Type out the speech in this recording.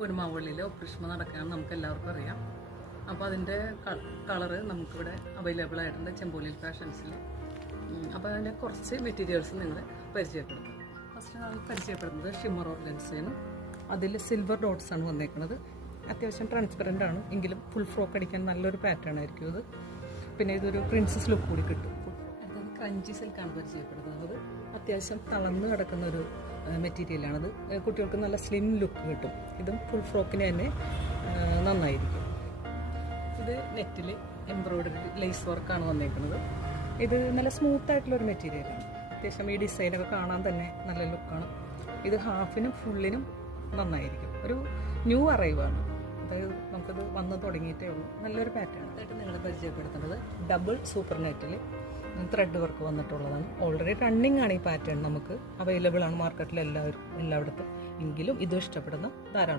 കുരുമാവള്ളിയിലെ ഒപ്രിഷ്മ നടക്കാൻ നമുക്ക് എല്ലാവർക്കും അറിയാം. അപ്പോൾ അതിൻ്റെ കളറ് നമുക്കിവിടെ അവൈലബിൾ ആയിട്ടുണ്ട് ചെമ്പോലിൽ ഫാഷൻസിൽ. അപ്പോൾ അതിൻ്റെ കുറച്ച് മെറ്റീരിയൽസ് നിങ്ങളെ പരിചയപ്പെടുത്തും. ഫസ്റ്റ് നമ്മൾ പരിചയപ്പെടുന്നത് ഷിമ്മർ ഓർഗൻസയാണ്. അതിൽ സിൽവർ ഡോട്ട്സ് ആണ് വന്നേക്കുന്നത്. അത്യാവശ്യം ട്രാൻസ്പെറൻ്റ് ആണ്, എങ്കിലും ഫുൾ ഫ്രോക്ക് അടിക്കാൻ നല്ലൊരു പാറ്റേൺ ആയിരിക്കും ഇത്. പിന്നെ ഇതൊരു പ്രിൻസസ് ലുക്ക് കൂടി കിട്ടും. അടുത്തത് ക്രഞ്ചി സിൽക്കാണ് പരിചയപ്പെടുത്തുന്നത്. അത്യാവശ്യം തളർന്ന് കിടക്കുന്ന ഒരു മെറ്റീരിയലാണത്. കുട്ടികൾക്ക് നല്ല സ്ലിം ലുക്ക് കിട്ടും. ഇതും ഫുൾ ഫ്രോക്കിന് തന്നെ നന്നായിരിക്കും. ഇത് നെറ്റിൽ എംബ്രോയ്ഡറി ലേസ് വർക്കാണ് വന്നേക്കുന്നത്. ഇത് നല്ല സ്മൂത്ത് ആയിട്ടുള്ളൊരു മെറ്റീരിയലാണ്. അത്യാവശ്യം ഈ ഡിസൈനൊക്കെ കാണാൻ തന്നെ നല്ല ലുക്കാണ്. ഇത് ഹാഫിനും ഫുള്ളിനും നന്നായിരിക്കും. ഒരു ന്യൂ അറൈവാണ്, അതായത് നമുക്കത് വന്ന് തുടങ്ങിയിട്ടേ ഉള്ളൂ. നല്ലൊരു പാറ്റേൺ ആയിട്ട് നിങ്ങൾ പരിചയപ്പെടുത്തുന്നത് ഡബിൾ സൂപ്പർ നെറ്റിൽ ത്രെഡ് വർക്ക് വന്നിട്ടുള്ളതാണ്. ഓൾറെഡി റണ്ണിങ് ആണ് ഈ പാറ്റേൺ, നമുക്ക് അവൈലബിൾ ആണ് മാർക്കറ്റിൽ എല്ലായിടത്തും. എങ്കിലും ഇതും ഇഷ്ടപ്പെടുന്ന ധാരാളം